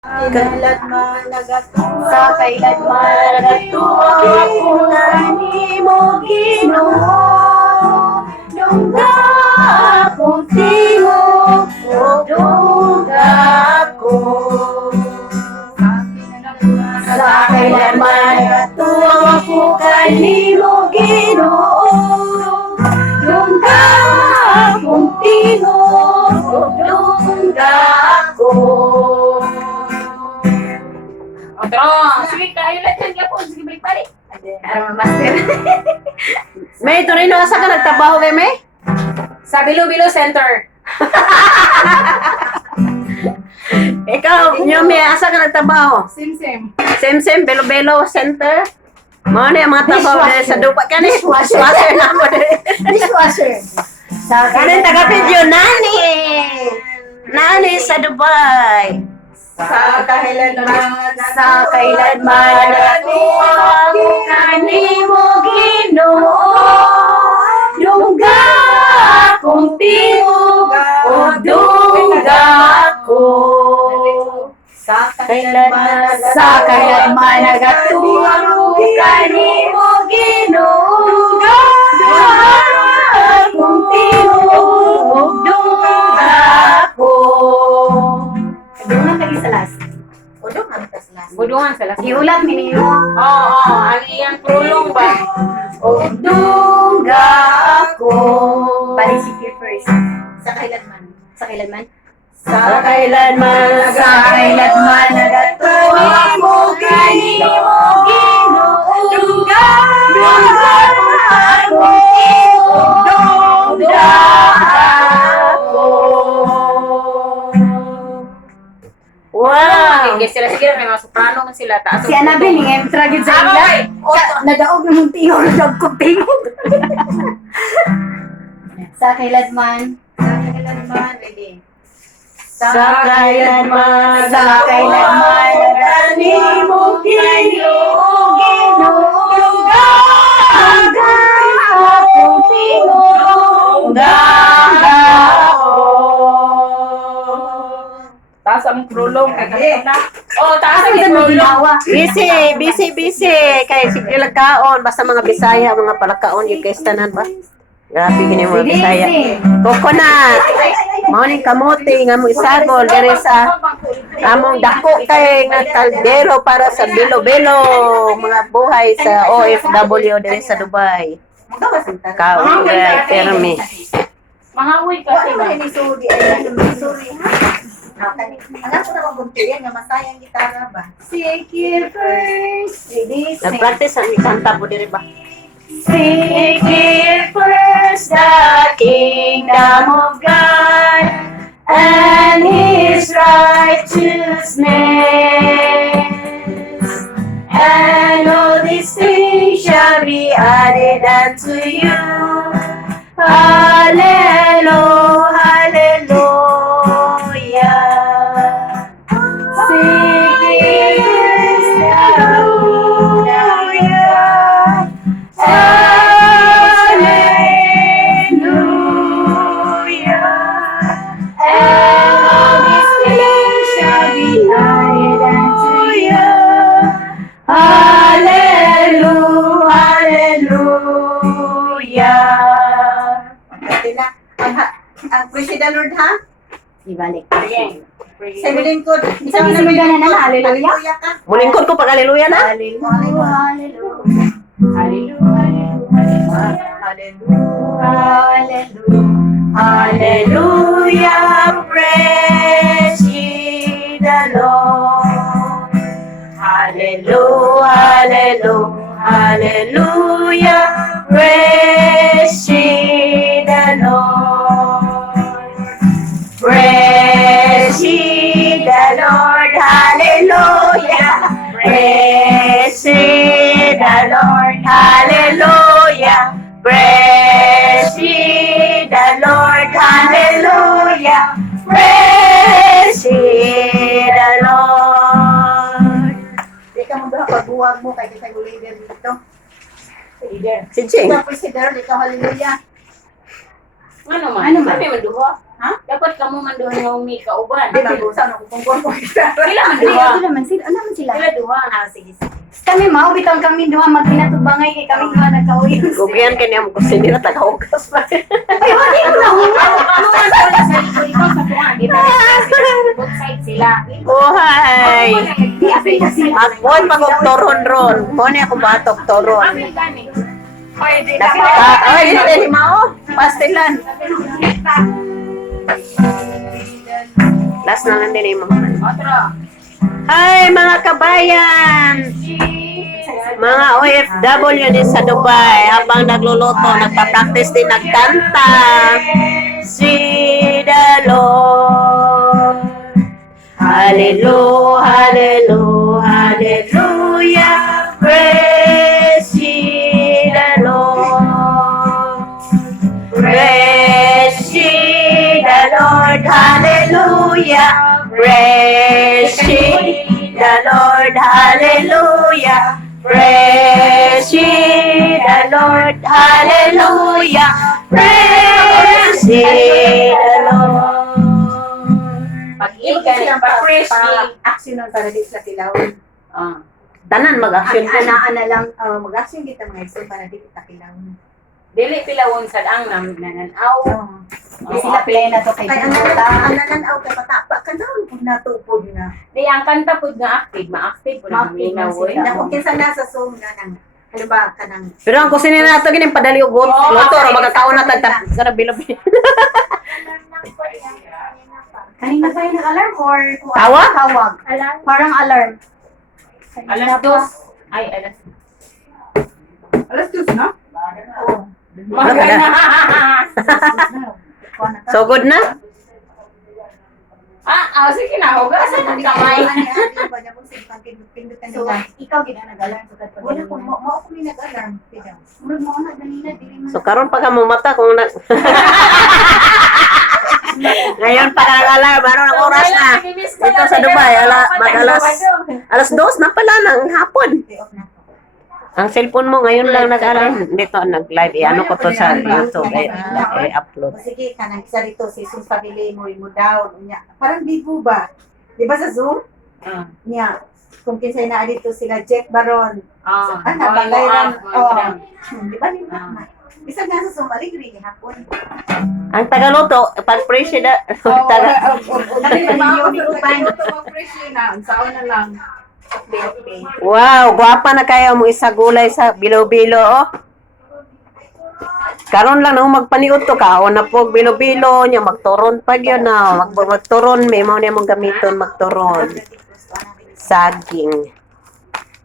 Kailanman nagatuwa Sa kailanman nagatuwa ako kanimo Ginoo. Dungga akong tingog o dungga ako. Sa kailanman nagatuwa ako kanimo Ginoo. Dungga akong tingog o dungga ako. Sige, kayo lang dyan po. Sige, balik-balik. Para master. May Torino, asa ka nagtrabaho kay May? Sa Bilo-Bilo Center. Ikaw, Nyomi, asa ka nagtrabaho? Sim-sim. Same, Belo-Belo Center. Mga na yung mga trabaho na sa dupa ka ni. Dishwasher. Dishwasher na mo din. Dishwasher. Sa Kanin taga-video, Nani! Nani sa Dubai. Sa kailanman sa kailanman nagatuwa ako kanimo Ginoo. Dungga akong tingog o dungga ako. Sa kailanman nagatuwa ako kanimo Ginoo. Dungga akong tingog o dungga ako. Dungan lagi sa last. Budungan sa last. Iulat mi niyo. Oo, ang iyang prulong ba? O dungga ako. Balik si Kier first. Sa kailanman. Sa kailanman. Sa kailanman nagatuwa ako kanimo Ginoo. Dungga ako. Dungga ako. Wow! Sige, sila sige may mga soprano man sila taas. Si Annabelle nga yung traged sa ila. Ay! Nadaog na mong tingog, nadaog ko tingog. Sa kailanman. Sa kailanman kanimo Ginoo. Dungga akong tingog. Taas ang prulong. Oh, taas ang Asa prulong. ginawa? Busy. Kay sige lang kaon. Basta mga Bisaya, mga palakaon, yung guys tanan ba? Grabe kini mga Bisaya. Coconut. Morning kamote, nga mo isagol. Dari sa among dako kay nga kaldero para sa bilo-bilo. Mga buhay sa OFW dari sa Dubai. Kaon kay Permi. Mahawi kasi ba? Anak ko na magbuntuyan nga masayang gitara ba? Seek ye first. Ladies, Nag-practice ang ikanta po diri ba? seek ye first the kingdom of God and His righteousness, and all these things shall be added unto you. Hallelujah, hallelujah. Seek ye first the hallelujah. Hallelujah. And all these things shall be added unto you. Hallelujah, hallelujah. Sila, ang President Lord ha? Ibalik. Sa lingkod. Sa gisimugan na na, hallelujah. Hallelujah ka. Mulingkod ko pag haleluya na. Hallelujah, hallelujah. Hallelujah, hallelujah, praise ye the Lord. Hallelujah, hallelujah, hallelujah, praise ye the Lord. Praise ye the Lord, hallelujah, praise ye the Lord, hallelujah. Praise ye the Lord, hallelujah. Praise ye the Lord. Di ka mo ba pagbuwag mo kay kitang leader dito? Si Ching. Ikaw President, ikaw hallelujah. Ano man? Ano man? Kami manduha. Ha? Dapat kamu manduha nga umi kauban. Di ba, saan ako kung kita? Sila Hindi, manduha. ano naman sila? Ano naman sila? Sila duha. Ah, sige, sige. Kami mao bitaw kami duha magpinatubangay kay kami duha nagkauwi. Gugyan kanya mo kasi nila tagahugas pa. Ay, wala ko na hunga. Ano man ko sa likod ikaw sa tuwan. Di ba? Both side sila. Buhay! Di apil na sila. Magbuhay pag og toron ron. Muna ako batok toron. Amin gani. Pwede Ay, hindi mao. Pastilan. Last na lang din yung mga Otro. Hi mga kabayan! Mga OFW din sa Dubai habang nagluluto, nagpa-practice din nagkanta. See the Lord. Hallelujah, hallelujah, hallelujah. Praise ye the Lord. Praise ye the Lord. Hallelujah. Praise ye the Lord. Hallelujah. Praise ye the Lord. Hallelujah. Praise ye the Lord. Pag-ikan, pag-fresh action nun para di sila kilawin. Tanan mag-action ka na. Ana lang. Mag-action kita mga iso para di kita kilawin. Dili pilawon sa ang nananaw. Di sila play na to kay Kaya Pinota. ananan aw kay patapa ka naon kung natupod na. Di ang kanta pud nga active, ma-active pud na Ma-active minaw na sila. eh. Na kung kinsa nasa Zoom na nang ano ba kanang Pero ang kusina na ito, gining padali og luto, okay. magkakaon na tagtap. Sana bilo-bilo. Kanina ba yung alarm or Tawag? Tawag. Parang alarm. Alas 2. Ay, alas. Alas 2 na? Oo. Magana. So good na? Sige na, hugasan ang kamay. So, ikaw gina nag-alarm sa kadto. Wala ko mo ako ni nag-alarm. Kaya Murag mo na ganina dili man. So karon pa ka mo mata kung na... Ngayon pa ka nag-alarm, ano ng oras na? Dito sa Dubai, alas 2 na pala ng hapon. off na. Ang cellphone mo ngayon lang nag-alarm. Dito nag-live. Ano ko to sa YouTube. I-upload. O sige, kanang isa rito, si Zoom pabili mo, mo down. Nya. Parang bibo ba? Di ba sa Zoom? Nya. Kung kinsay na dito sila, Jack Baron. Bagay di ba ni na? Bisa nga sa Zoom, aligri ni hapon. Ang Tagaluto, pag presyo na... Taga... Wow, guwapa na kayo mo isa gulay sa bilo-bilo, oh. Karon lang nung magpaniud to ka, o na po bilo-bilo niya, magturon pag yun na, magturon, may mo niya mong gamiton, magturon. Saging.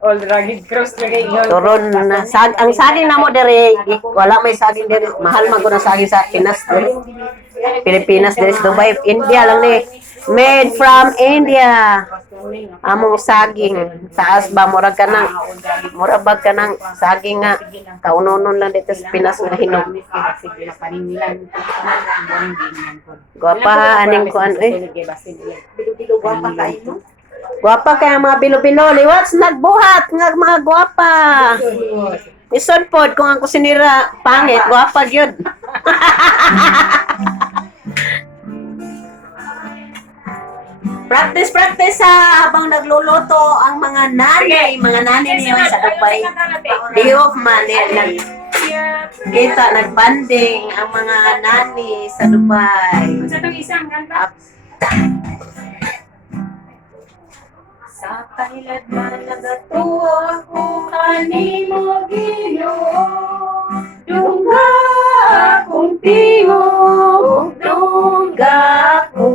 All rugged cross lagay yun. Turon na, ang saging na mo dire, wala may saging dire, mahal man ko na saging sa Pinas dire. Pilipinas dire sa Dubai, India lang ni. Made from India. Among saging. Taas ba murag ka nang murabag ka nang saging nga kaunonon lang dito sa Pinas nga hinog. Guwapa ha, aning kuan eh. Bilo-bilo guwapa kayo, no? Guwapa kaya mga bilo-bilo. Liwats nagbuhat nga mga guwapa. Isod pod kung ang kusinira pangit, guwapa gyud. Practice sa habang nagluluto ang mga nanay niyo sa Dubai. Day off man kita nagbanding ang mga nani sa Dubai. Sa itong isang kanta. Sa kailad man nagatuwa ko kanimo Ginoo. Dungga akong tingog, dungga ko.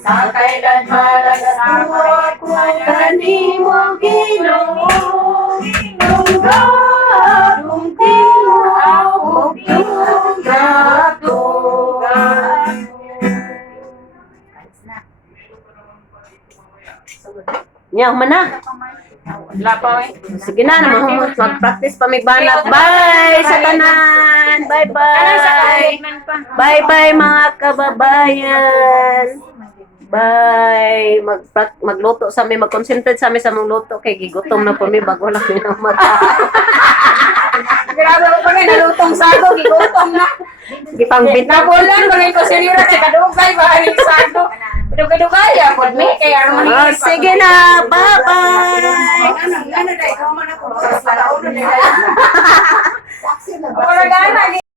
Sa kailan malagatuwa ko kanimo Ginoo. Dungga akong tingog, dungga ko. Nya mana? Wala pa eh. Sige na naman mag-practice pa may banat. Bye sa tanan. Bye-bye. Bye-bye mga kababayan. Bye. Magluto sa mi, mag-concentrate sa mi sa mong luto kay gigutom na po mi bago lang mi na Grabe ko pa rin, nalutong sago, gigutom na. Gipangbitang. Nabulan, bagay ko sinira kay kadugay, bahalik sago. Kadugay-dugay, ako, may kaya naman. Oh, sige na. Bye-bye.